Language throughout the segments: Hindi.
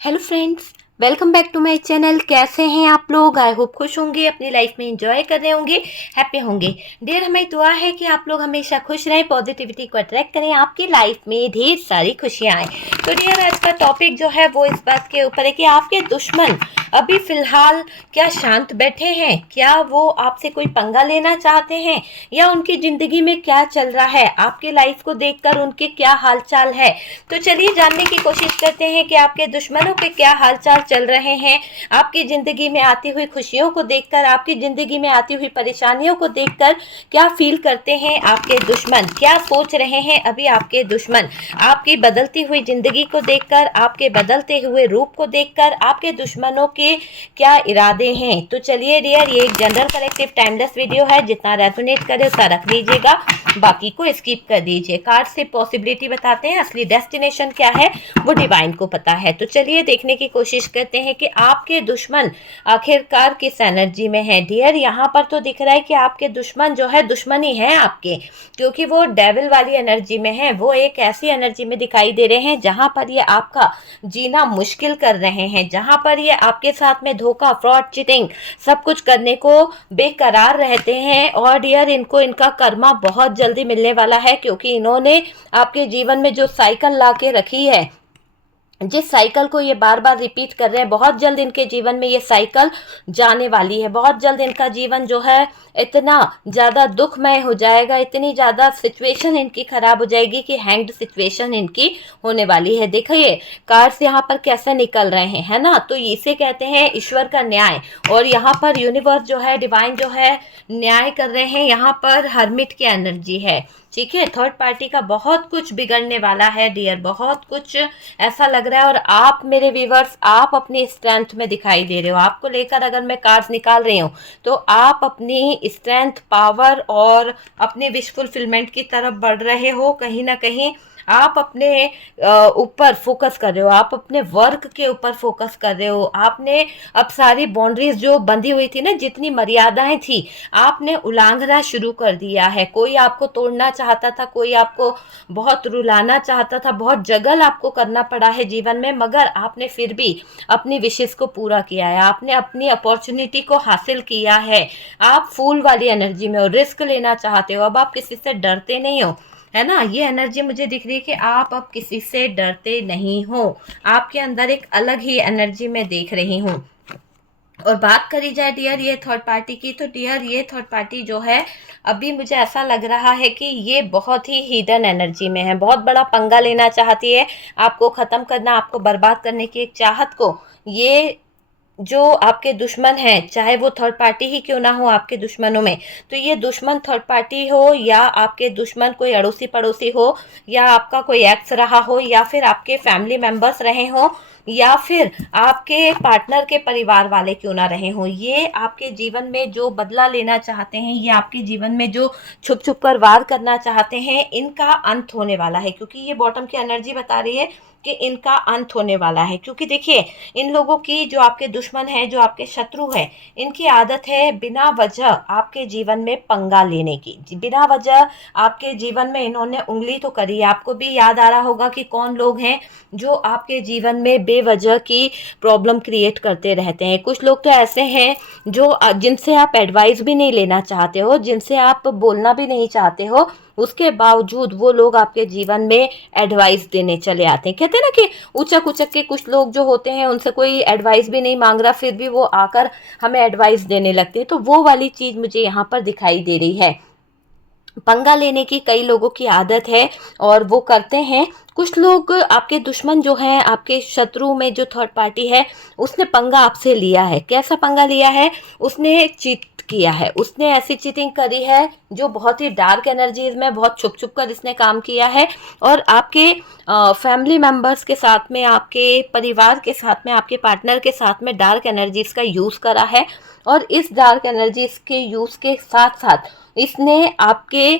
Hello friends, welcome back to my channel. कैसे हैं आप लोग? आई होप खुश होंगे, अपनी लाइफ में एंजॉय कर रहे होंगे, हैप्पी होंगे। डियर, हमारी दुआ है कि आप लोग हमेशा खुश रहें, पॉजिटिविटी को अट्रैक्ट करें, आपकी लाइफ में ढेर सारी खुशियां आए। तो डियर, आज का टॉपिक जो है वो इस बात के ऊपर है कि आपके दुश्मन अभी फिलहाल क्या शांत बैठे हैं, क्या वो आपसे कोई पंगा लेना चाहते हैं, या उनकी जिंदगी में क्या चल रहा है, आपके लाइफ को देखकर उनके क्या हालचाल है। तो चलिए जानने की कोशिश करते हैं कि आपके दुश्मनों के क्या हालचाल चल रहे हैं, आपकी जिंदगी में आती हुई खुशियों को देखकर, आपकी जिंदगी में आती हुई परेशानियों को देखकर क्या फील करते हैं आपके दुश्मन, क्या सोच रहे हैं अभी आपके दुश्मन, आपकी बदलती हुई जिंदगी को देखकर, आपके बदलते हुए रूप को देखकर आपके दुश्मनों के क्या इरादे हैं। तो चलिए डियर, ये एक जनरल कलेक्टिव टाइमलेस वीडियो है, जितना रेजोनेट करे उतना रख लीजिएगा, बाकी को स्किप कर दीजिए। कार्ड से पॉसिबिलिटी बताते हैं, असली डेस्टिनेशन क्या है वो डिवाइन को पता है। तो चलिए देखने की कोशिश करते हैं कि आपके दुश्मन आखिरकार किस एनर्जी में है। डियर, यहाँ पर तो दिख रहा है कि आपके दुश्मन जो है दुश्मन ही है आपके, क्योंकि वो डेविल वाली एनर्जी में है। वो एक ऐसी एनर्जी में दिखाई दे रहे हैं जहाँ पर ये आपका जीना मुश्किल कर रहे हैं, जहाँ पर ये आपके साथ में धोखा, फ्रॉड, चीटिंग सब कुछ करने को बेकरार रहते हैं। और डियर, इनको इनका कर्मा बहुत जल्दी मिलने वाला है, क्योंकि इन्होंने आपके जीवन में जो साइकिल ला के रखी है, जिस साइकिल को ये बार बार रिपीट कर रहे हैं, बहुत जल्द इनके जीवन में ये साइकिल जाने वाली है। बहुत जल्द इनका जीवन जो है इतना ज़्यादा दुखमय हो जाएगा, इतनी ज़्यादा सिचुएशन इनकी खराब हो जाएगी कि हैंग्ड सिचुएशन इनकी होने वाली है। देखिए कार्ड्स यहाँ पर कैसे निकल रहे हैं, है ना। तो इसे कहते हैं ईश्वर का न्याय, और यहाँ पर यूनिवर्स जो है, डिवाइन जो है, न्याय कर रहे हैं। यहाँ पर हर्मिट की एनर्जी है, ठीक है। थर्ड पार्टी का बहुत कुछ बिगड़ने वाला है डियर, बहुत कुछ ऐसा लग रहा है। और आप मेरे व्यूवर्स, आप अपनी स्ट्रेंथ में दिखाई दे रहे हो। आपको लेकर अगर मैं कार्ड्स निकाल रही हूँ तो आप अपनी स्ट्रेंथ, पावर और अपने विश फुलफिलमेंट की तरफ बढ़ रहे हो। कहीं ना कहीं आप अपने ऊपर फोकस कर रहे हो, आप अपने वर्क के ऊपर फोकस कर रहे हो। आपने अब सारी बाउंड्रीज जो बंधी हुई थी ना, जितनी मर्यादाएं थी, आपने उल्लंघना शुरू कर दिया है। कोई आपको तोड़ना चाहता था, कोई आपको बहुत रुलाना चाहता था, बहुत जगल आपको करना पड़ा है जीवन में, मगर आपने फिर भी अपनी विशेष को पूरा किया है। आपने अपनी अपॉर्चुनिटी को हासिल किया है। आप फूल वाली एनर्जी में हो, रिस्क लेना चाहते हो, अब आप किसी से डरते नहीं हो, है ना। ये एनर्जी मुझे दिख रही है कि आप अब किसी से डरते नहीं हो। आपके अंदर एक अलग ही एनर्जी में देख रही हूँ। और बात करी जाए डियर ये थर्ड पार्टी की, तो डियर ये थर्ड पार्टी जो है, अभी मुझे ऐसा लग रहा है कि ये बहुत ही हिडन एनर्जी में है, बहुत बड़ा पंगा लेना चाहती है, आपको ख़त्म करना, आपको बर्बाद करने की एक चाहत को ये जो आपके दुश्मन हैं, चाहे वो थर्ड पार्टी ही क्यों ना हो आपके दुश्मनों में, तो ये दुश्मन थर्ड पार्टी हो, या आपके दुश्मन कोई अड़ोसी पड़ोसी हो, या आपका कोई एक्स रहा हो, या फिर आपके फैमिली मेंबर्स रहे हो, या फिर आपके पार्टनर के परिवार वाले क्यों ना रहे हो, ये आपके जीवन में जो बदला लेना चाहते हैं, ये आपके जीवन में जो छुप छुप कर वार करना चाहते हैं, इनका अंत होने वाला है। क्योंकि ये बॉटम की एनर्जी बता रही है कि इनका अंत होने वाला है। क्योंकि देखिए, इन लोगों की, जो आपके दुश्मन है, जो आपके शत्रु है, इनकी आदत है बिना वजह आपके जीवन में पंगा लेने की। बिना वजह आपके जीवन में इन्होंने उंगली तो करी है। आपको भी याद आ रहा होगा कि कौन लोग हैं जो आपके जीवन में बेवजह की प्रॉब्लम क्रिएट करते रहते हैं। कुछ लोग तो ऐसे हैं जो जिनसे आप एडवाइस भी नहीं लेना चाहते हो, जिनसे आप बोलना भी नहीं चाहते हो, उसके बावजूद वो लोग आपके जीवन में एडवाइस देने चले आते हैं। कहते हैं ना कि उचक उचक के कुछ लोग जो होते हैं, उनसे कोई एडवाइस भी नहीं मांग रहा, फिर भी वो आकर हमें एडवाइस देने लगते हैं। तो वो वाली चीज़ मुझे यहाँ पर दिखाई दे रही है। पंगा लेने की कई लोगों की आदत है और वो करते हैं। कुछ लोग, आपके दुश्मन जो हैं, आपके शत्रु में जो थर्ड पार्टी है, उसने पंगा आपसे लिया है। कैसा पंगा लिया है? उसने चीट किया है, उसने ऐसी चीटिंग करी है जो बहुत ही डार्क एनर्जीज में, बहुत छुप छुप कर इसने काम किया है। और आपके फैमिली मेंबर्स के साथ में, आपके परिवार के साथ में, आपके पार्टनर के साथ में डार्क एनर्जीज का यूज़ करा है। और इस डार्क एनर्जीज के यूज़ के साथ साथ इसने आपके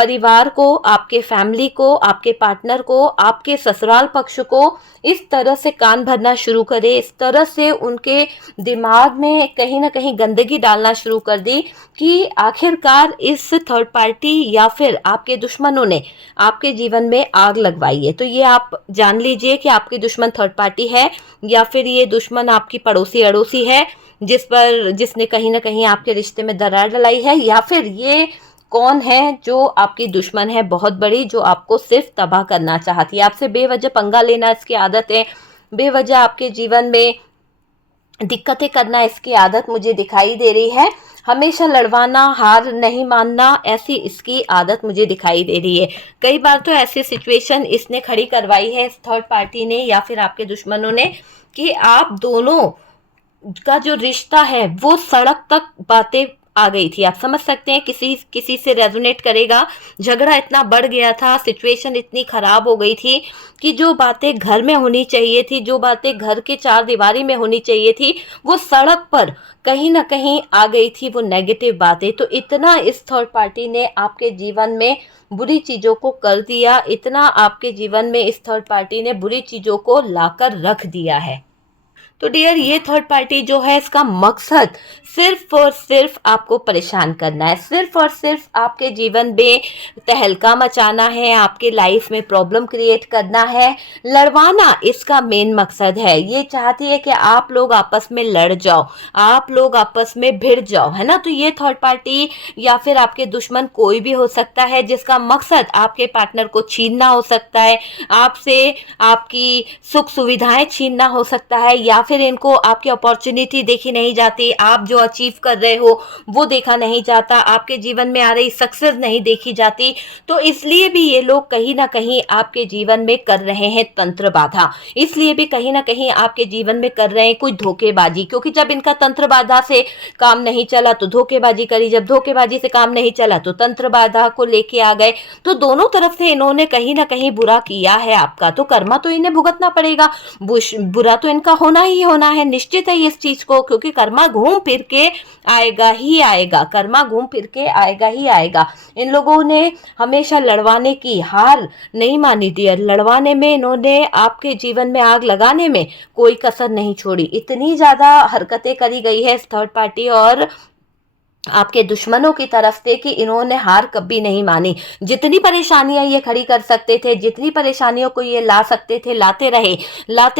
परिवार को, आपके फैमिली को, आपके पार्टनर को, आपके ससुराल पक्ष को इस तरह से कान भरना शुरू करे, इस तरह से उनके दिमाग में कहीं ना कहीं गंदगी डालना शुरू कर दी कि आखिरकार इस थर्ड पार्टी या फिर आपके दुश्मनों ने आपके जीवन में आग लगवाई है। तो ये आप जान लीजिए कि आपके दुश्मन थर्ड पार्टी है, या फिर ये दुश्मन आपकी पड़ोसी अड़ोसी है जिसने कहीं ना कहीं आपके रिश्ते में दरार डलाई है, या फिर ये कौन है जो आपकी दुश्मन है बहुत बड़ी, जो आपको सिर्फ तबाह करना चाहती है, आपसे बेवजह पंगा लेना इसकी आदत है, बेवजह आपके जीवन में दिक्कतें करना इसकी आदत मुझे दिखाई दे रही है, हमेशा लड़वाना, हार नहीं मानना, ऐसी इसकी आदत मुझे दिखाई दे रही है। कई बार तो ऐसी सिचुएशन इसने खड़ी करवाई है, इस थर्ड पार्टी ने या फिर आपके दुश्मनों ने, कि आप दोनों का जो रिश्ता है वो सड़क तक बातें आ गई थी। आप समझ सकते हैं, किसी से रेजोनेट करेगा, झगड़ा इतना बढ़ गया था, सिचुएशन इतनी खराब हो गई थी कि जो बातें घर में होनी चाहिए थी, जो बातें घर के चार दीवारी में होनी चाहिए थी, वो सड़क पर कहीं ना कहीं आ गई थी, वो नेगेटिव बातें। तो इतना इस थर्ड पार्टी ने आपके जीवन में बुरी चीज़ों को कर दिया, इतना आपके जीवन में इस थर्ड पार्टी ने बुरी चीज़ों को लाकर रख दिया है। तो डियर, ये थर्ड पार्टी जो है इसका मकसद सिर्फ और सिर्फ आपको परेशान करना है, सिर्फ और सिर्फ आपके जीवन में तहलका मचाना है, आपके लाइफ में प्रॉब्लम क्रिएट करना है, लड़वाना इसका मेन मकसद है। ये चाहती है कि आप लोग आपस में लड़ जाओ, आप लोग आपस में भिड़ जाओ, है ना। तो ये थर्ड पार्टी या फिर आपके दुश्मन कोई भी हो सकता है जिसका मकसद आपके पार्टनर को छीनना हो सकता है, आपसे आपकी सुख सुविधाएं छीनना हो सकता है, या फिर इनको आपकी अपॉर्चुनिटी देखी नहीं जाती, आप जो अचीव कर रहे हो वो देखा नहीं जाता, आपके जीवन में आ रही सक्सेस नहीं देखी जाती। तो इसलिए भी ये लोग कहीं ना कहीं आपके जीवन में कर रहे हैं तंत्र बाधा, इसलिए भी कहीं ना कहीं आपके जीवन में कर रहे हैं कुछ धोखेबाजी, क्योंकि जब इनका तंत्र बाधा से काम नहीं चला तो धोखेबाजी करी, जब धोखेबाजी से काम नहीं चला तो तंत्र बाधा को लेके आ गए। तो दोनों तरफ से इन्होंने कहीं ना कहीं बुरा किया है आपका, तो कर्मा तो इन्हें भुगतना पड़ेगा, बुरा तो इनका होना ही होना है, निश्चित है इस चीज को, क्योंकि कर्मा घूम फिर के आएगा ही आएगा, कर्मा घूम फिर के आएगा ही आएगा। इन लोगों ने हमेशा लड़वाने की हार नहीं मानी थी, लड़वाने में इन्होंने आपके जीवन में आग लगाने में कोई कसर नहीं छोड़ी, इतनी ज्यादा हरकतें करी गई है इस थर्ड पार्टी और आपके दुश्मनों की तरफ से कि इन्होंने हार कभी नहीं मानी। जितनी परेशानियां ये खड़ी कर सकते थे, जितनी परेशानियों को ये ला सकते थे, लाते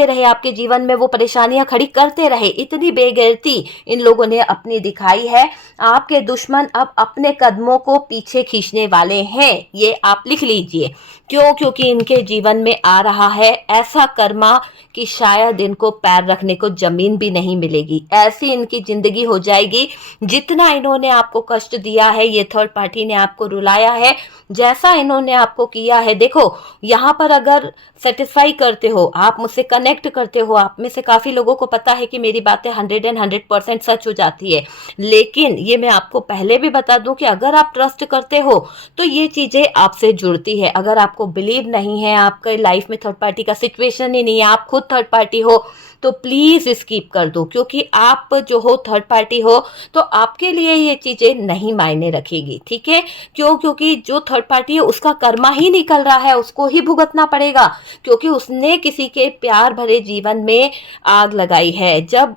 रहे आपके जीवन में, वो परेशानियां खड़ी करते रहे। इतनी बेगैरती इन लोगों ने अपनी दिखाई है। आपके दुश्मन अब अपने कदमों को पीछे खींचने वाले हैं, ये आप लिख लीजिए। क्यों? क्योंकि इनके जीवन में आ रहा है ऐसा कर्मा कि शायद इनको पैर रखने को जमीन भी नहीं मिलेगी, ऐसी इनकी जिंदगी हो जाएगी। जितना इन्होंने आपको कष्ट दिया है, ये थर्ड पार्टी ने आपको रुलाया है, जैसा इन्होंने आपको किया है, देखो यहाँ पर अगर सेटिस्फाई करते हो, आप मुझसे कनेक्ट करते हो, आप में से काफी लोगों को पता है कि मेरी बातें 100% सच हो जाती है। लेकिन ये मैं आपको पहले भी बता दूं कि अगर आप ट्रस्ट करते हो तो ये चीजें आपसे जुड़ती है। अगर आपको बिलीव नहीं है, आपके लाइफ में थर्ड पार्टी का सिचुएशन ही नहीं है, आप खुद थर्ड पार्टी हो, तो प्लीज स्किप कर दो, क्योंकि आप जो हो थर्ड पार्टी हो तो आपके लिए ये चीजें नहीं मायने रखेगी, ठीक है। क्यों? क्योंकि जो थर्ड पार्टी है उसका कर्मा ही निकल रहा है, उसको ही भुगतना पड़ेगा, क्योंकि उसने किसी के प्यार भरे जीवन में आग लगाई है। जब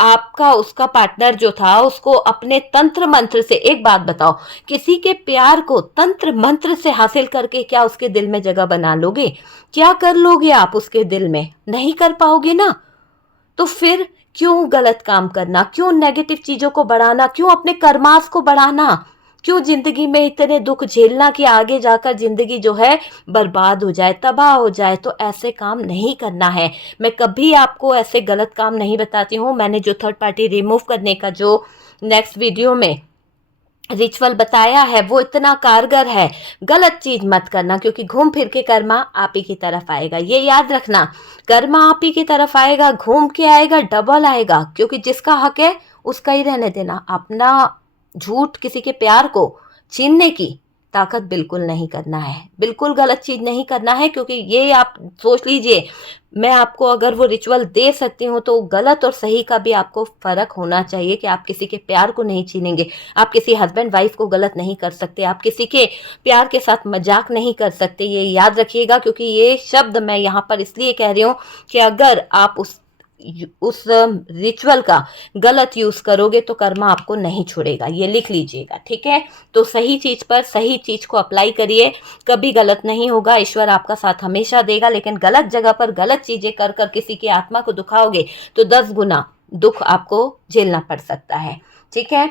आपका उसका पार्टनर जो था उसको अपने तंत्र मंत्र से, एक बात बताओ, किसी के प्यार को तंत्र मंत्र से हासिल करके क्या उसके दिल में जगह बना लोगे? क्या कर लोगे आप उसके दिल में? नहीं कर पाओगे ना। तो फिर क्यों गलत काम करना, क्यों नेगेटिव चीजों को बढ़ाना, क्यों अपने कर्मास को बढ़ाना, क्यों जिंदगी में इतने दुख झेलना कि आगे जाकर जिंदगी जो है बर्बाद हो जाए, तबाह हो जाए। तो ऐसे काम नहीं करना है। मैं कभी आपको ऐसे गलत काम नहीं बताती हूँ। मैंने जो थर्ड पार्टी रिमूव करने का जो नेक्स्ट वीडियो में रिचुअल बताया है वो इतना कारगर है। गलत चीज मत करना, क्योंकि घूम फिर के कर्मा आप ही की तरफ आएगा। ये याद रखना, कर्मा आप ही की तरफ आएगा, घूम के आएगा, डबल आएगा, क्योंकि जिसका हक है उसका ही रहने देना। अपना झूठ किसी के प्यार को छीनने की ताकत बिल्कुल नहीं करना है, बिल्कुल गलत चीज़ नहीं करना है, क्योंकि ये आप सोच लीजिए, मैं आपको अगर वो रिचुअल दे सकती हूँ तो गलत और सही का भी आपको फ़र्क होना चाहिए कि आप किसी के प्यार को नहीं छीनेंगे, आप किसी हस्बैंड वाइफ को गलत नहीं कर सकते, आप किसी के प्यार के साथ मजाक नहीं कर सकते, ये याद रखिएगा। क्योंकि ये शब्द मैं यहाँ पर इसलिए कह रही हूँ कि अगर आप उस रिचुअल का गलत यूज करोगे तो कर्मा आपको नहीं छोड़ेगा, ये लिख लीजिएगा, ठीक है। तो सही चीज पर सही चीज को अप्लाई करिए, कभी गलत नहीं होगा, ईश्वर आपका साथ हमेशा देगा। लेकिन गलत जगह पर गलत चीजें कर कर किसी की आत्मा को दुखाओगे तो 10 गुना दुख आपको झेलना पड़ सकता है, ठीक है।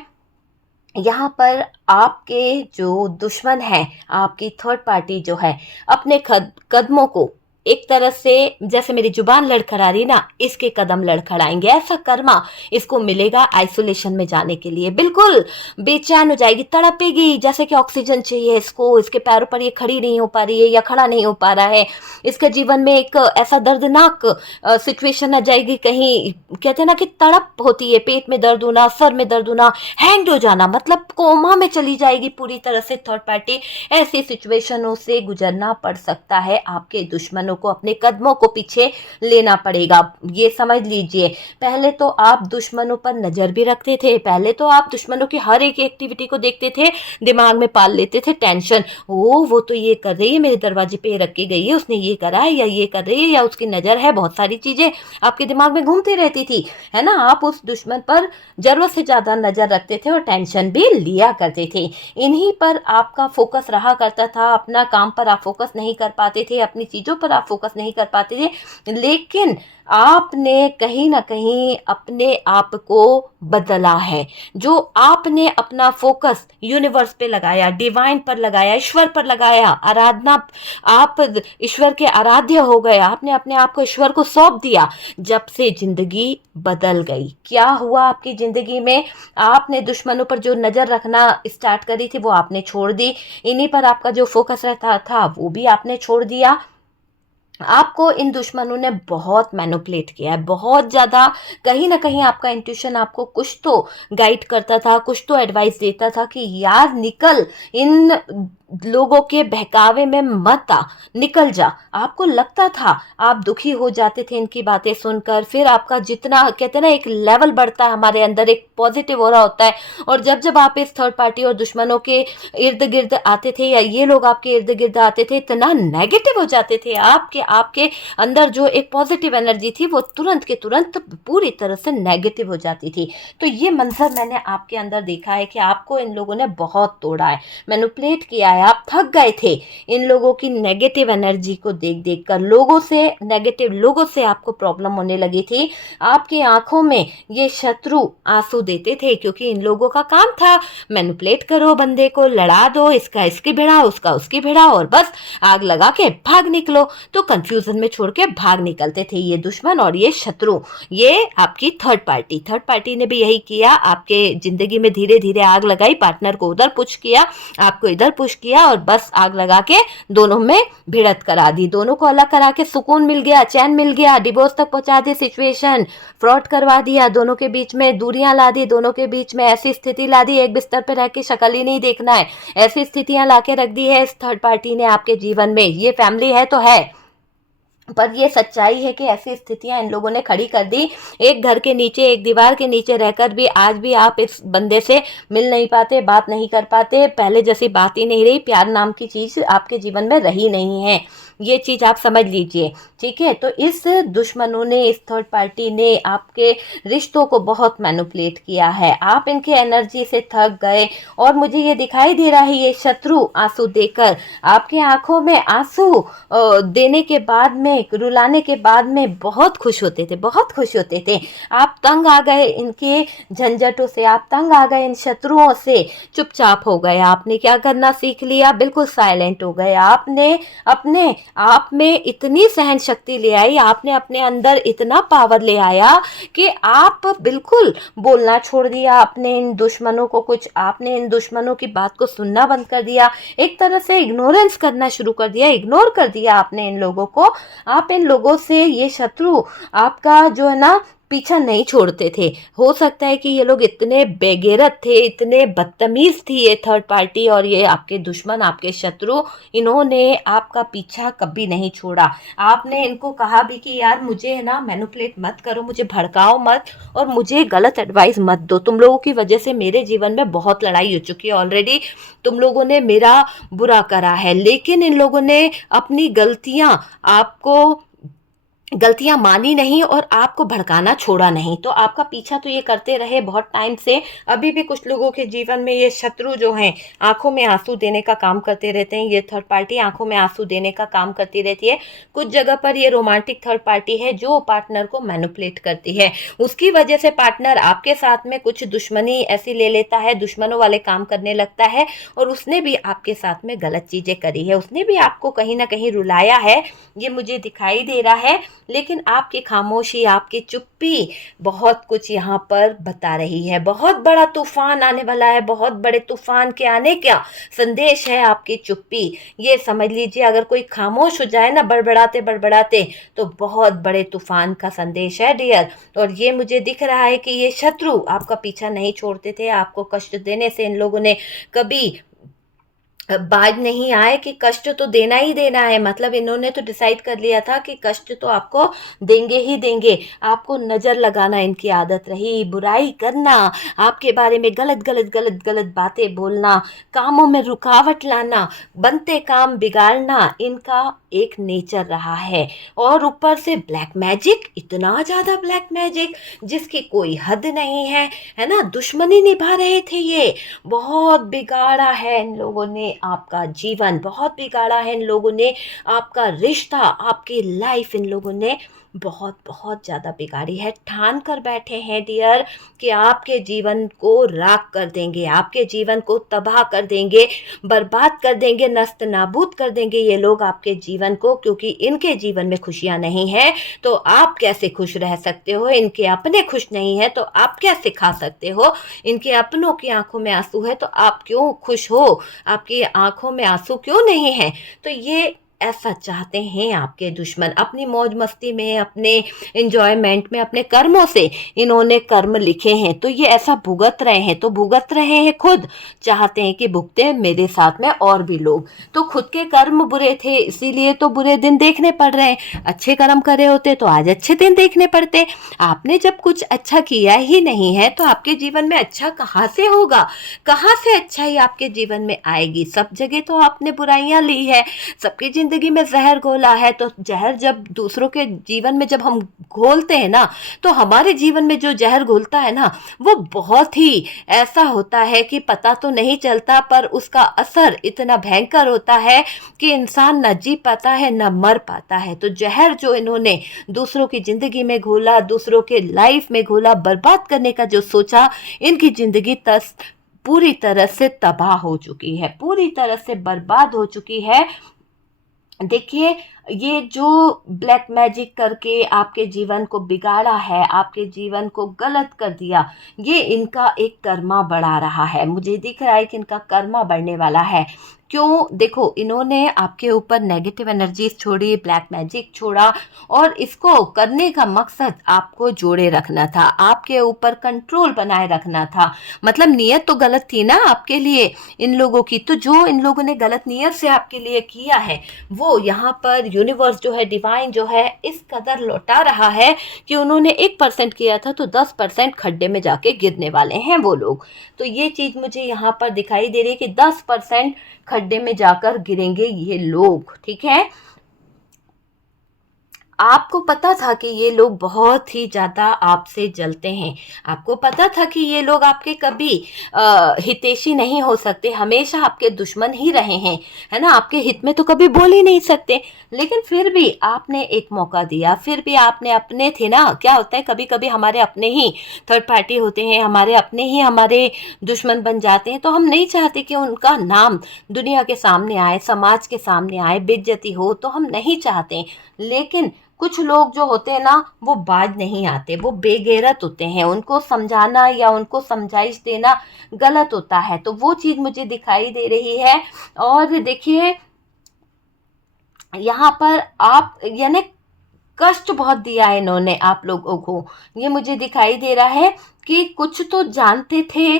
यहाँ पर आपके जो दुश्मन है, आपकी थर्ड पार्टी जो है, अपने कदमों को एक तरह से, जैसे मेरी जुबान लड़खड़ा रही ना, इसके कदम लड़खड़ाएंगे। ऐसा कर्मा इसको मिलेगा आइसोलेशन में जाने के लिए, बिल्कुल बेचैन हो जाएगी, तड़पेगी, जैसे कि ऑक्सीजन चाहिए इसको, इसके पैरों पर ये खड़ी नहीं हो पा रही है या खड़ा नहीं हो पा रहा है, इसके जीवन में एक ऐसा दर्दनाक सिचुएशन आ जाएगी, कहीं कहते हैं ना कि तड़प होती है, पेट में दर्द होना, सर में दर्द होना, हैंग हो जाना, मतलब कोमा में चली जाएगी पूरी तरह से थर्ड पार्टी। ऐसी सिचुएशनों से गुजरना पड़ सकता है, आपके दुश्मनों को अपने कदमों को पीछे लेना पड़ेगा, ये समझ लीजिए। पहले तो आप दुश्मनों पर नजर भी रखते थे, पहले तो आप दुश्मनों की हर एक एक्टिविटी को देखते थे, दिमाग में पाल लेते थे टेंशन, वो तो ये कर रही है, मेरे दरवाजे पे रख के गई है, उसने ये करा है, या ये कर रही है, या उसकी नजर है, बहुत सारी चीजें आपके दिमाग में घूमती रहती थी, है ना। आप उस दुश्मन पर जरूरत से ज्यादा नजर रखते थे और टेंशन भी लिया करते थे, इन्हीं पर आपका फोकस रहा करता था। अपना काम पर आप फोकस नहीं कर पाते थे, अपनी चीजों पर आप फोकस नहीं कर पाते थे, लेकिन आपने कहीं ना कहीं अपने आप को बदला है। जो आपने अपना फोकस यूनिवर्स पे लगाया, डिवाइन पर लगाया, ईश्वर पर लगाया, आराधना, आप ईश्वर के आराध्य हो गए, आपने अपने आप को ईश्वर को सौंप दिया, जब से जिंदगी बदल गई। क्या हुआ आपकी जिंदगी में? आपने दुश्मनों पर जो नजर रखना स्टार्ट करी थी वो आपने छोड़ दी, इन्हीं पर आपका जो फोकस रहता था वो भी आपने छोड़ दिया। आपको इन दुश्मनों ने बहुत मैनिपुलेट किया है, बहुत ज़्यादा। कहीं ना कहीं आपका इंट्यूशन आपको कुछ तो गाइड करता था, कुछ तो एडवाइस देता था कि यार निकल, इन लोगों के बहकावे में मत आ, निकल जा। आपको लगता था, आप दुखी हो जाते थे इनकी बातें सुनकर, फिर आपका जितना कहते हैं ना एक लेवल बढ़ता है हमारे अंदर, एक पॉजिटिव हो रहा होता है, और जब जब आप इस थर्ड पार्टी और दुश्मनों के इर्द गिर्द आते थे या ये लोग आपके इर्द गिर्द आते थे, इतना नेगेटिव हो जाते थे, आपके अंदर जो एक पॉजिटिव एनर्जी थी वो तुरंत के तुरंत पूरी तरह से नेगेटिव हो जाती थी। तो ये मंजर मैंने आपके अंदर देखा है कि आपको इन लोगों ने बहुत तोड़ा है, मैनिपुलेट किया है, आप थक गए थे इन लोगों की नेगेटिव एनर्जी को देख देख कर। लोगों से, नेगेटिव लोगों से आपको प्रॉब्लम होने लगी थी, आपकी आंखों में ये शत्रु आंसू देते थे, क्योंकि इन लोगों का काम था मैनिपुलेट करो बंदे को, लड़ा दो, इसका इसकी भिड़ा, उसका उसकी भिड़ा, और बस आग लगा के भाग निकलो। तो कंफ्यूजन में छोड़ के भाग निकलते थे ये दुश्मन और ये शत्रु, ये आपकी थर्ड पार्टी ने भी यही किया, आपके जिंदगी में धीरे धीरे आग लगाई, पार्टनर को उधर पुश किया, आपको इधर पुश किया, और बस आग लगा के दोनों में भिड़त करा दी, दोनों को अलग करा के सुकून मिल गया, चैन मिल गया, डिवोर्स तक पहुंचा दी सिचुएशन, फ्रॉड करवा दिया, दोनों के बीच में दूरियां ला दी, दोनों के बीच में ऐसी स्थिति ला दी, एक बिस्तर पर रह के शक्ल ही नहीं देखना है, ऐसी स्थितियां लाके रख दी है इस थर्ड पार्टी ने आपके जीवन में। ये फैमिली है तो है, पर ये सच्चाई है कि ऐसी स्थितियां इन लोगों ने खड़ी कर दी। एक घर के नीचे, एक दीवार के नीचे रहकर भी आज भी आप इस बंदे से मिल नहीं पाते, बात नहीं कर पाते, पहले जैसी बात ही नहीं रही, प्यार नाम की चीज आपके जीवन में रही नहीं है, ये चीज आप समझ लीजिए, ठीक है। तो इस दुश्मनों ने, इस थर्ड पार्टी ने आपके रिश्तों को बहुत मैनिपुलेट किया है, आप इनके एनर्जी से थक गए, और मुझे ये दिखाई दे रहा है ये शत्रु आंसू देकर, आपके आंखों में आंसू देने के बाद में, रुलाने के बाद में बहुत खुश होते थे, बहुत खुश होते थे। आप तंग आ गए इनके झंझटों से, आप तंग आ गए इन शत्रुओं से, चुपचाप हो गए, आपने क्या करना सीख लिया, बिल्कुल साइलेंट हो गए, आपने अपने आप में इतनी सहन शक्ति ले आई, आपने अपने अंदर इतना पावर ले आया कि आप बिल्कुल बोलना छोड़ दिया, आपने इन दुश्मनों को कुछ, आपने इन दुश्मनों की बात को सुनना बंद कर दिया, एक तरह से इग्नोरेंस करना शुरू कर दिया, इग्नोर कर दिया आपने इन लोगों को। आप इन लोगों से, ये शत्रु आपका जो है ना पीछा नहीं छोड़ते थे। हो सकता है कि ये लोग इतने बेगैरत थे, इतने बदतमीज़ थी ये थर्ड पार्टी और ये आपके दुश्मन, आपके शत्रु, इन्होंने आपका पीछा कभी नहीं छोड़ा। आपने इनको कहा भी कि यार मुझे है ना मैनिपुलेट मत करो, मुझे भड़काओ मत और मुझे गलत एडवाइस मत दो। तुम लोगों की वजह से मेरे जीवन में बहुत लड़ाई हो चुकी है ऑलरेडी, तुम लोगों ने मेरा बुरा करा है। लेकिन इन लोगों ने अपनी गलतियां मानी नहीं और आपको भड़काना छोड़ा नहीं। तो आपका पीछा तो ये करते रहे बहुत टाइम से। अभी भी कुछ लोगों के जीवन में ये शत्रु जो हैं आंखों में आंसू देने का काम करते रहते हैं। ये थर्ड पार्टी आंखों में आंसू देने का काम करती रहती है। कुछ जगह पर ये रोमांटिक थर्ड पार्टी है जो पार्टनर को मैनिपुलेट करती है। उसकी वजह से पार्टनर आपके साथ में कुछ दुश्मनी ऐसी ले लेता है, दुश्मनों वाले काम करने लगता है और उसने भी आपके साथ में गलत चीजें करी है, उसने भी आपको कहीं ना कहीं रुलाया है, ये मुझे दिखाई दे रहा है। लेकिन आपकी खामोशी, आपकी चुप्पी बहुत कुछ यहाँ पर बता रही है। बहुत बड़ा तूफान आने वाला है, बहुत बड़े तूफान के आने का संदेश है आपकी चुप्पी। ये समझ लीजिए, अगर कोई खामोश हो जाए ना बड़बड़ाते बड़बड़ाते तो बहुत बड़े तूफान का संदेश है डियर। और ये मुझे दिख रहा है कि ये शत्रु आपका पीछा नहीं छोड़ते थे। आपको कष्ट देने से इन लोगों ने कभी बाज नहीं आए कि कष्ट तो देना ही देना है। मतलब इन्होंने तो डिसाइड कर लिया था कि कष्ट तो आपको देंगे ही देंगे। आपको नज़र लगाना इनकी आदत रही, बुराई करना, आपके बारे में गलत गलत गलत गलत बातें बोलना, कामों में रुकावट लाना, बनते काम बिगाड़ना, इनका एक नेचर रहा है। और ऊपर से ब्लैक मैजिक, इतना ज़्यादा ब्लैक मैजिक जिसकी कोई हद नहीं है ना। दुश्मनी निभा रहे थे ये। बहुत बिगाड़ा है इन लोगों ने आपका जीवन, बहुत बिगाड़ा है इन लोगों ने आपका रिश्ता, आपकी लाइफ इन लोगों ने बहुत बहुत ज़्यादा बिगाड़ी है। ठान कर बैठे हैं डियर कि आपके जीवन को राख कर देंगे, आपके जीवन को तबाह कर देंगे, बर्बाद कर देंगे, नस्त नाबूद कर देंगे ये लोग आपके जीवन को। क्योंकि इनके जीवन में खुशियाँ नहीं हैं तो आप कैसे खुश रह सकते हो। इनके अपने खुश नहीं है तो आप कैसे खा सकते हो। इनके अपनों की आंखों में आंसू है तो आप क्यों खुश हो, आपकी आंखों में आंसू क्यों नहीं है। तो ये ऐसा चाहते हैं आपके दुश्मन। अपनी मौज मस्ती में, अपने एंजॉयमेंट में, अपने कर्मों से इन्होंने कर्म लिखे हैं तो ये ऐसा भुगत रहे हैं। तो भुगत रहे हैं, खुद चाहते हैं कि भुगते मेरे साथ में और भी लोग। तो खुद के कर्म बुरे थे इसीलिए तो बुरे दिन देखने पड़ रहे हैं। अच्छे कर्म करे होते तो आज अच्छे दिन देखने पड़ते। आपने जब कुछ अच्छा किया ही नहीं है तो आपके जीवन में अच्छा कहाँ से होगा, कहाँ से अच्छाई आपके जीवन में आएगी। सब जगह तो आपने बुराइयां ली है, सबकी जिंदगी में जहर घोला है। तो जहर जब दूसरों के जीवन में जब हम घोलते हैं ना तो हमारे जीवन में जो जहर घोलता है ना वो बहुत ही ऐसा होता है कि पता तो नहीं चलता पर उसका असर इतना भयंकर होता है कि इंसान न जी पाता है न मर पाता है। तो जहर जो इन्होंने दूसरों की जिंदगी में घोला, दूसरों के लाइफ में घोला, बर्बाद करने का जो सोचा, इनकी जिंदगी पूरी तरह से तबाह हो चुकी है, पूरी तरह से बर्बाद हो चुकी है। देखिए, ये जो ब्लैक मैजिक करके आपके जीवन को बिगाड़ा है, आपके जीवन को गलत कर दिया, ये इनका एक कर्मा बढ़ा रहा है। मुझे दिख रहा है कि इनका कर्मा बढ़ने वाला है। क्यों? देखो, इन्होंने आपके ऊपर नेगेटिव एनर्जीज छोड़ी, ब्लैक मैजिक छोड़ा और इसको करने का मकसद आपको जोड़े रखना था, आपके ऊपर कंट्रोल बनाए रखना था। मतलब नीयत तो गलत थी ना आपके लिए इन लोगों की। तो जो इन लोगों ने गलत नीयत से आपके लिए किया है वो यहाँ पर यूनिवर्स जो है, डिवाइन जो है, इस कदर लौटा रहा है कि उन्होंने 1% किया था तो 10% खड्डे में जाके गिरने वाले हैं वो लोग। तो ये चीज़ मुझे यहाँ पर दिखाई दे रही है कि 10% खड्डे में जाकर गिरेंगे ये लोग। ठीक है, आपको पता था कि ये लोग बहुत ही ज़्यादा आपसे जलते हैं। आपको पता था कि ये लोग आपके कभी हितैषी नहीं हो सकते, हमेशा आपके दुश्मन ही रहे हैं, है ना। आपके हित में तो कभी बोल ही नहीं सकते। लेकिन फिर भी आपने एक मौका दिया, फिर भी आपने, अपने थे ना। क्या होता है, कभी कभी हमारे अपने ही थर्ड पार्टी होते हैं, हमारे अपने ही हमारे दुश्मन बन जाते हैं। तो हम नहीं चाहते कि उनका नाम दुनिया के सामने आए, समाज के सामने आए, बेइज्जती हो, तो हम नहीं चाहते। लेकिन कुछ लोग जो होते हैं ना वो बाज नहीं आते, वो बेगैरत होते हैं। उनको समझाना या उनको समझाइश देना गलत होता है। तो वो चीज़ मुझे दिखाई दे रही है। और देखिए, यहाँ पर आप यानी कष्ट बहुत दिया है इन्होंने आप लोगों को। ये मुझे दिखाई दे रहा है कि कुछ तो जानते थे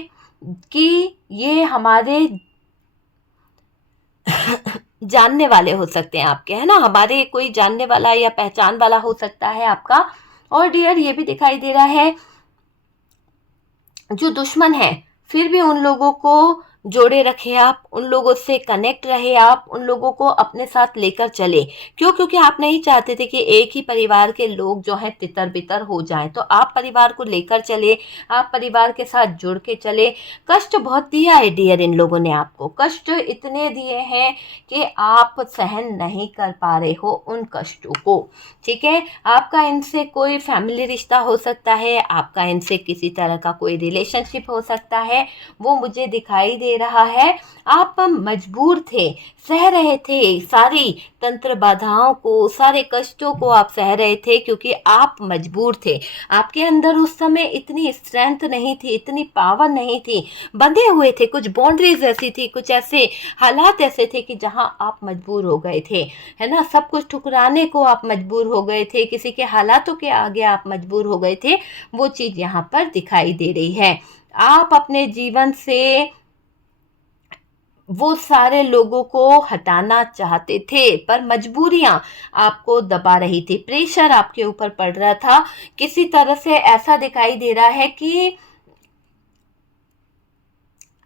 कि ये हमारे जानने वाले हो सकते हैं आपके, है ना, हमारे कोई जानने वाला या पहचान वाला हो सकता है आपका। और डियर ये भी दिखाई दे रहा है जो दुश्मन है फिर भी उन लोगों को जोड़े रखे आप, उन लोगों से कनेक्ट रहे आप, उन लोगों को अपने साथ लेकर चले। क्यों? क्योंकि आप नहीं चाहते थे कि एक ही परिवार के लोग जो हैं तितर बितर हो जाएं। तो आप परिवार को लेकर चले, आप परिवार के साथ जुड़ के चले। कष्ट बहुत दिया है डियर इन लोगों ने आपको, कष्ट इतने दिए हैं कि आप सहन नहीं कर पा रहे हो उन कष्टों को। ठीक है, आपका इनसे कोई फैमिली रिश्ता हो सकता है, आपका इनसे किसी तरह का कोई रिलेशनशिप हो सकता है, वो मुझे दिखाई दे रहा है। आप मजबूर थे, सह रहे थे सारी तंत्र बाधाओं को, सारे कष्टों को आप सह रहे थे क्योंकि आप मजबूर थे। आपके अंदर उस समय इतनी स्ट्रेंथ नहीं थी, इतनी पावर नहीं थी, बंधे हुए थे, कुछ बाउंड्रीज ऐसी थी, कुछ ऐसे हालात ऐसे थे कि जहां आप मजबूर हो गए थे, है ना, सब कुछ ठुकराने को आप मजबूर हो गए थे, किसी के हालातों के आगे आप मजबूर हो गए थे। वो चीज यहाँ पर दिखाई दे रही है। आप अपने जीवन से वो सारे लोगों को हटाना चाहते थे पर मजबूरियां आपको दबा रही थी, प्रेशर आपके ऊपर पड़ रहा था। किसी तरह से ऐसा दिखाई दे रहा है कि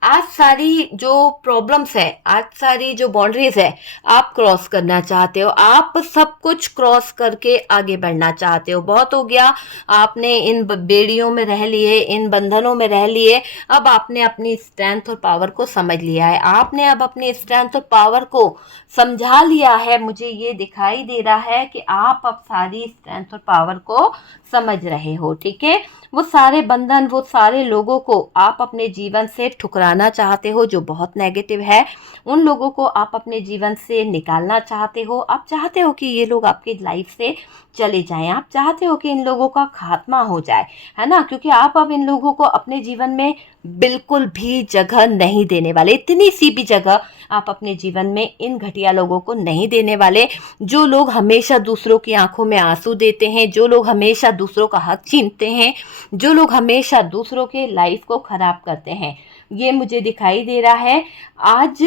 आज सारी जो प्रॉब्लम्स है, आज सारी जो बाउंड्रीज है, आप क्रॉस करना चाहते हो, आप सब कुछ क्रॉस करके आगे बढ़ना चाहते हो। बहुत हो गया, आपने इन बेड़ियों में रह लिए, इन बंधनों में रह लिए, अब आपने अपनी स्ट्रेंथ और पावर को समझ लिया है, आपने अब अपनी स्ट्रेंथ और पावर को समझा लिया है। मुझे ये दिखाई दे रहा है कि आप अब सारी स्ट्रेंथ और पावर को समझ रहे हो। ठीक है, वो सारे बंधन, वो सारे लोगों को आप अपने जीवन से ठुकराना चाहते हो जो बहुत नेगेटिव है, उन लोगों को आप अपने जीवन से निकालना चाहते हो। आप चाहते हो कि ये लोग आपकी लाइफ से चले जाएं, आप चाहते हो कि इन लोगों का खात्मा हो जाए, है ना, क्योंकि आप अब इन लोगों को अपने जीवन में बिल्कुल भी जगह नहीं देने वाले। इतनी सी भी जगह आप अपने जीवन में इन घटिया लोगों को नहीं देने वाले, जो लोग हमेशा दूसरों की आंखों में आंसू देते हैं, जो लोग हमेशा दूसरों का हक छीनते हैं, जो लोग हमेशा दूसरों के लाइफ को खराब करते हैं। ये मुझे दिखाई दे रहा है। आज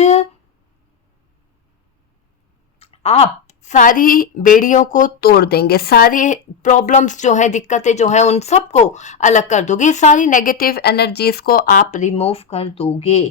आप सारी बेड़ियों को तोड़ देंगे, सारी प्रॉब्लम्स जो है, दिक्कतें जो है, उन सबको अलग कर दोगे, सारी नेगेटिव एनर्जीज को आप रिमूव कर दोगे।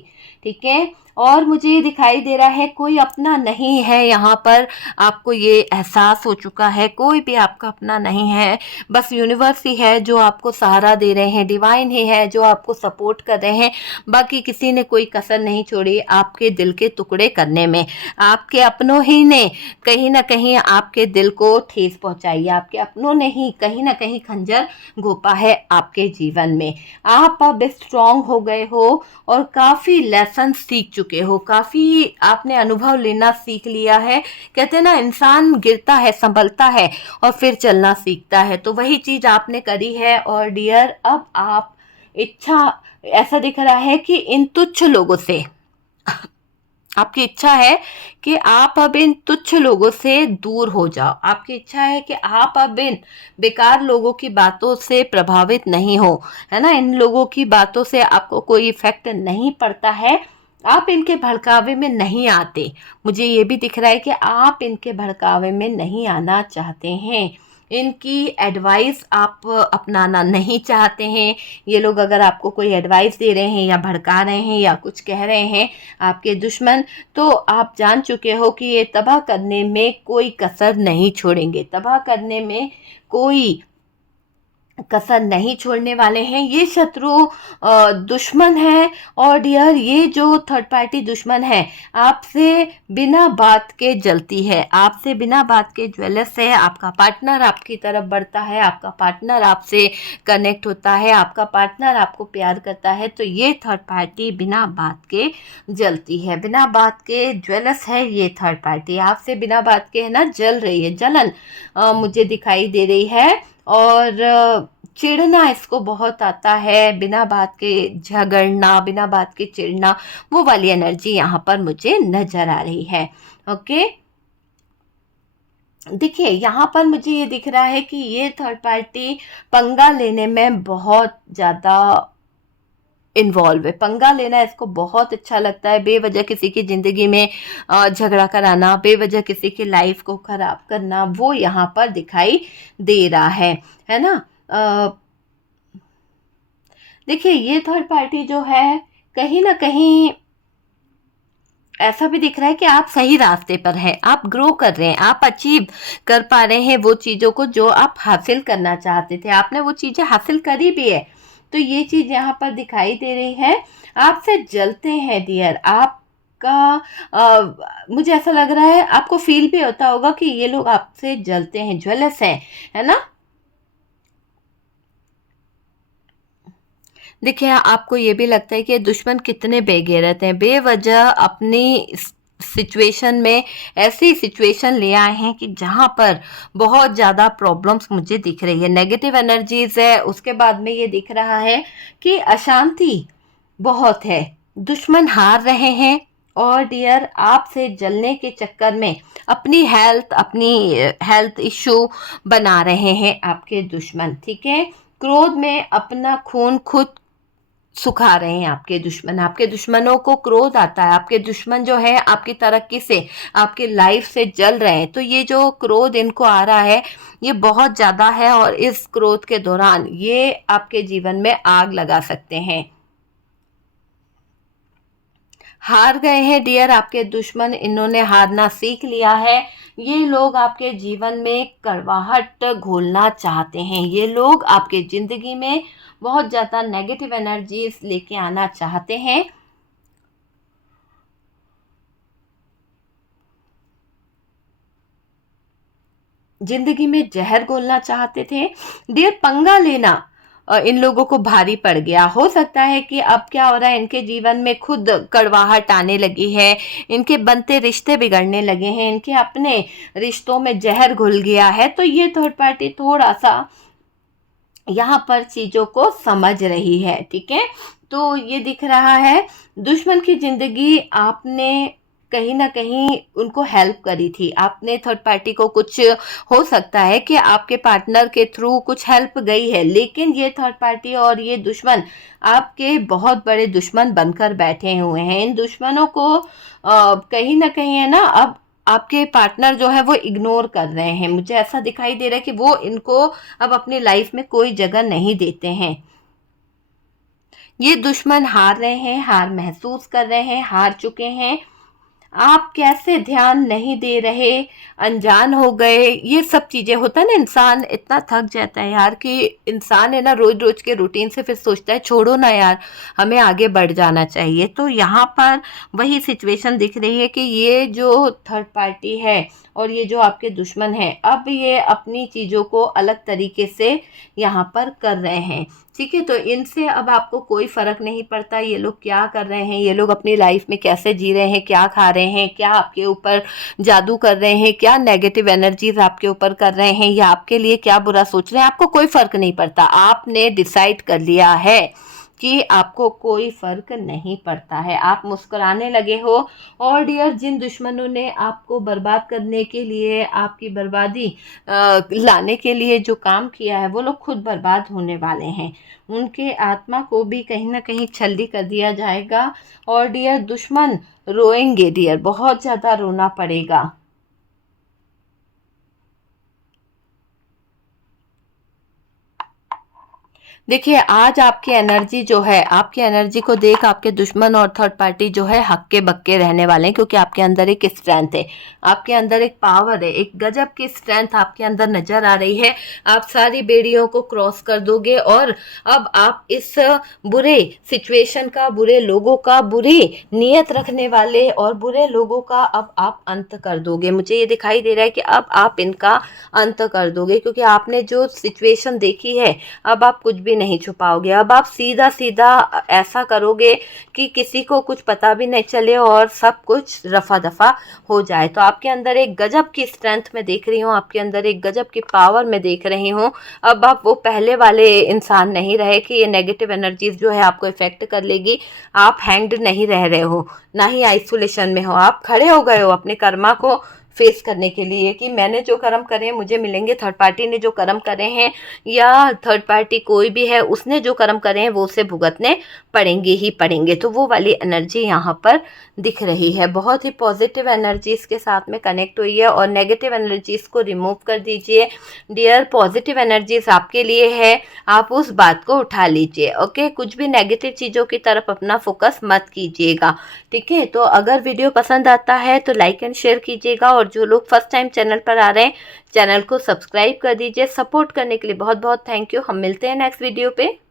ठीक है, और मुझे ये दिखाई दे रहा है कोई अपना नहीं है यहाँ पर, आपको ये एहसास हो चुका है, कोई भी आपका अपना नहीं है, बस यूनिवर्स ही है जो आपको सहारा दे रहे हैं, डिवाइन ही है जो आपको सपोर्ट कर रहे हैं। बाकी किसी ने कोई कसर नहीं छोड़ी आपके दिल के टुकड़े करने में। आपके अपनों ही ने कहीं ना कहीं आपके दिल को ठेस पहुंचाई है, आपके अपनों ने ही कहीं ना कहीं खंजर घोंपा है आपके जीवन में। आप अब स्ट्रांग हो गए हो और काफ़ी लेसन सीख चुके हो, काफ़ी आपने अनुभव लेना सीख लिया है। कहते हैं ना, इंसान गिरता है, संभलता है और फिर चलना सीखता है, तो वही चीज़ आपने करी है। और डियर, अब आप इच्छा, ऐसा दिख रहा है कि इन तुच्छ लोगों से आपकी इच्छा है कि आप अब इन तुच्छ लोगों से दूर हो जाओ। आपकी इच्छा है कि आप अब इन बेकार लोगों की बातों से प्रभावित नहीं हो, है ना, इन लोगों की बातों से आपको कोई इफेक्ट नहीं पड़ता है, आप इनके भड़कावे में नहीं आते। मुझे ये भी दिख रहा है कि आप इनके भड़कावे में नहीं आना चाहते हैं, इनकी एडवाइस आप अपनाना नहीं चाहते हैं। ये लोग अगर आपको कोई एडवाइस दे रहे हैं या भड़का रहे हैं या कुछ कह रहे हैं, आपके दुश्मन, तो आप जान चुके हो कि ये तबाह करने में कोई कसर नहीं छोड़ेंगे, तबाह करने में कोई कसर नहीं छोड़ने वाले हैं। ये शत्रु दुश्मन है। और डियर, ये जो थर्ड पार्टी दुश्मन है, आपसे बिना बात के जलती है, आपसे बिना बात के ज्वेलस है। आपका पार्टनर आपकी तरफ बढ़ता है, आपका पार्टनर आपसे कनेक्ट होता है, आपका पार्टनर आपको प्यार करता है, तो ये थर्ड पार्टी बिना बात के जलती है, बिना बात के ज्वेलस है। ये थर्ड पार्टी आपसे बिना बात के, है ना, जल रही है, जलन मुझे दिखाई दे रही है। और चिढ़ना इसको बहुत आता है, बिना बात के झगड़ना, बिना बात के चिढ़ना, वो वाली एनर्जी यहाँ पर मुझे नजर आ रही है। ओके, देखिए यहाँ पर मुझे ये दिख रहा है कि ये थर्ड पार्टी पंगा लेने में बहुत ज़्यादा इन्वॉल्व है। पंगा लेना इसको बहुत अच्छा लगता है, बेवजह किसी की ज़िंदगी में झगड़ा कराना, बेवजह किसी की लाइफ को ख़राब करना, वो यहाँ पर दिखाई दे रहा है ना? देखिए ये थर्ड पार्टी जो है, कहीं ना कहीं ऐसा भी दिख रहा है कि आप सही रास्ते पर हैं, आप ग्रो कर रहे हैं, आप अचीव कर पा रहे हैं वो चीज़ों को जो आप हासिल करना चाहते थे, आपने वो चीज़ें हासिल करी भी है। तो ये चीज़ यहाँ पर दिखाई दे रही है। आपसे जलते हैं डियर, आपका मुझे ऐसा लग रहा है, आपको फील भी होता होगा कि ये लोग आपसे जलते हैं, ज्वेलस हैं, है ना? देखिए, आपको ये भी लगता है कि दुश्मन कितने बेगैरत हैं, बेवजह अपनी सिचुएशन में ऐसी सिचुएशन ले आए हैं कि जहाँ पर बहुत ज़्यादा प्रॉब्लम्स मुझे दिख रही है, नेगेटिव एनर्जीज है। उसके बाद में ये दिख रहा है कि अशांति बहुत है, दुश्मन हार रहे हैं। और डियर, आपसे जलने के चक्कर में अपनी हेल्थ इशू बना रहे हैं आपके दुश्मन, ठीक है? क्रोध में अपना खून खुद सुखा रहे हैं आपके दुश्मन। आपके दुश्मनों को क्रोध आता है, आपके दुश्मन जो है आपकी तरक्की से, आपकी लाइफ से जल रहे हैं। तो ये जो क्रोध इनको आ रहा है, ये बहुत ज़्यादा है, और इस क्रोध के दौरान ये आपके जीवन में आग लगा सकते हैं। हार गए हैं डियर आपके दुश्मन, इन्होंने हारना सीख लिया है। ये लोग आपके जीवन में कड़वाहट घोलना चाहते हैं, ये लोग आपके ज़िंदगी में बहुत ज़्यादा नेगेटिव एनर्जीज लेके आना चाहते हैं। जिंदगी में जहर घोलना चाहते थे। डियर, पंगा लेना इन लोगों को भारी पड़ गया। हो सकता है कि अब क्या हो रहा है, इनके जीवन में खुद कड़वाहट आने लगी है, इनके बनते रिश्ते बिगड़ने लगे हैं, इनके अपने रिश्तों में जहर घुल गया है। तो ये थर्ड पार्टी थोड़ा सा यहाँ पर चीज़ों को समझ रही है, ठीक है? तो ये दिख रहा है, दुश्मन की ज़िंदगी आपने कहीं ना कहीं उनको हेल्प करी थी, आपने थर्ड पार्टी को कुछ, हो सकता है कि आपके पार्टनर के थ्रू कुछ हेल्प गई है, लेकिन ये थर्ड पार्टी और ये दुश्मन आपके बहुत बड़े दुश्मन बनकर बैठे हुए हैं। इन दुश्मनों को कहीं ना कहीं, है ना, अब आपके पार्टनर जो है वो इग्नोर कर रहे हैं। मुझे ऐसा दिखाई दे रहा है कि वो इनको अब अपनी लाइफ में कोई जगह नहीं देते हैं। ये दुश्मन हार रहे हैं, हार महसूस कर रहे हैं, हार चुके हैं। आप कैसे ध्यान नहीं दे रहे, अनजान हो गए, ये सब चीज़ें होता है ना। इंसान इतना थक जाता है यार, कि इंसान है ना रोज रोज के रूटीन से फिर सोचता है छोड़ो ना यार, हमें आगे बढ़ जाना चाहिए। तो यहाँ पर वही सिचुएशन दिख रही है कि ये जो थर्ड पार्टी है और ये जो आपके दुश्मन है, अब ये अपनी चीज़ों को अलग तरीके से यहाँ पर कर रहे हैं, ठीक है? तो इनसे अब आपको कोई फ़र्क नहीं पड़ता ये लोग क्या कर रहे हैं, ये लोग अपनी लाइफ में कैसे जी रहे हैं, क्या खा रहे हैं, क्या आपके ऊपर जादू कर रहे हैं, क्या नेगेटिव एनर्जीज आपके ऊपर कर रहे हैं, या आपके लिए क्या बुरा सोच रहे हैं, आपको कोई फ़र्क नहीं पड़ता। आपने डिसाइड कर लिया है कि आपको कोई फ़र्क नहीं पड़ता है, आप मुस्कुराने लगे हो। और डियर, जिन दुश्मनों ने आपको बर्बाद करने के लिए, आपकी बर्बादी लाने के लिए जो काम किया है, वो लोग खुद बर्बाद होने वाले हैं। उनके आत्मा को भी कहीं ना कहीं छल्ली कर दिया जाएगा। और डियर, दुश्मन रोएंगे डियर, बहुत ज़्यादा रोना पड़ेगा। देखिए, आज आपकी एनर्जी जो है, आपकी एनर्जी को देख आपके दुश्मन और थर्ड पार्टी जो है हक्के बक्के रहने वाले हैं, क्योंकि आपके अंदर एक स्ट्रेंथ है, आपके अंदर एक पावर है, एक गजब की स्ट्रेंथ आपके अंदर नजर आ रही है। आप सारी बेड़ियों को क्रॉस कर दोगे, और अब आप इस बुरे सिचुएशन का, बुरे लोगों का, बुरी नीयत रखने वाले और बुरे लोगों का अब आप अंत कर दोगे। मुझे ये दिखाई दे रहा है कि अब आप इनका अंत कर दोगे, क्योंकि आपने जो सिचुएशन देखी है, अब आप कुछ भी नहीं छुपाओगे। अब आप सीधा सीधा ऐसा करोगे कि किसी को कुछ पता भी नहीं चले और सब कुछ रफा दफा हो जाए। तो आपके अंदर एक गजब की स्ट्रेंथ में देख रही हूँ, आपके अंदर एक गजब की पावर में देख रही हूँ। अब आप वो पहले वाले इंसान नहीं रहे कि ये नेगेटिव एनर्जीज जो है आपको इफेक्ट कर लेगी। आप हैंग्ड नहीं रह रहे हो, ना ही आइसोलेशन में हो, आप खड़े हो गए हो, अपने कर्मा को फेस करने के लिए कि मैंने जो कर्म करे हैं मुझे मिलेंगे, थर्ड पार्टी ने जो कर्म करे हैं या थर्ड पार्टी कोई भी है उसने जो कर्म करे हैं वो उसे भुगतने पड़ेंगे ही पड़ेंगे। तो वो वाली एनर्जी यहाँ पर दिख रही है। बहुत ही पॉजिटिव एनर्जी इसके साथ में कनेक्ट हुई है और नेगेटिव एनर्जीज को रिमूव कर दीजिए डियर। पॉजिटिव एनर्जीज आपके लिए है, आप उस बात को उठा लीजिए। ओके, कुछ भी नेगेटिव चीज़ों की तरफ अपना फोकस मत कीजिएगा, ठीक है। तो अगर वीडियो पसंद आता है तो लाइक एंड शेयर कीजिएगा और जो लोग फर्स्ट टाइम चैनल पर आ रहे हैं चैनल को सब्सक्राइब कर दीजिए। सपोर्ट करने के लिए बहुत बहुत थैंक यू। हम मिलते हैं नेक्स्ट वीडियो पे।